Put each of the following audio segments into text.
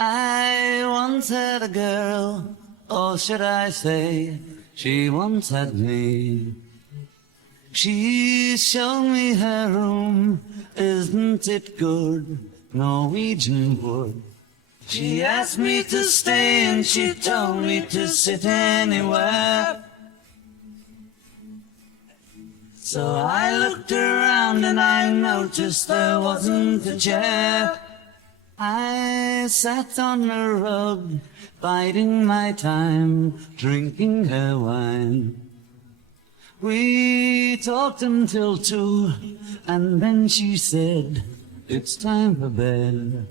I once had a girl, or should I say, she once had me. She showed me her room, isn't it good, Norwegian wood. She asked me to stay and she told me to sit anywhere. So I looked around and I noticed there wasn't a chair. I sat on a rug, biding my time, drinking her wine. We talked until 2, and then she said, it's time for bed.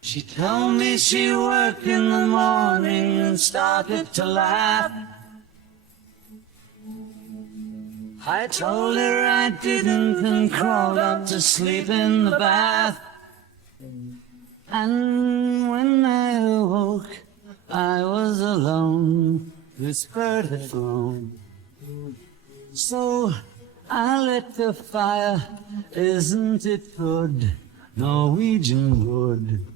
She told me she worked in the morning and started to laugh. I told her I didn't and crawled up to sleep in the bath. And when I awoke, I was alone, this bird had flown. So I lit the fire, isn't it good, Norwegian wood.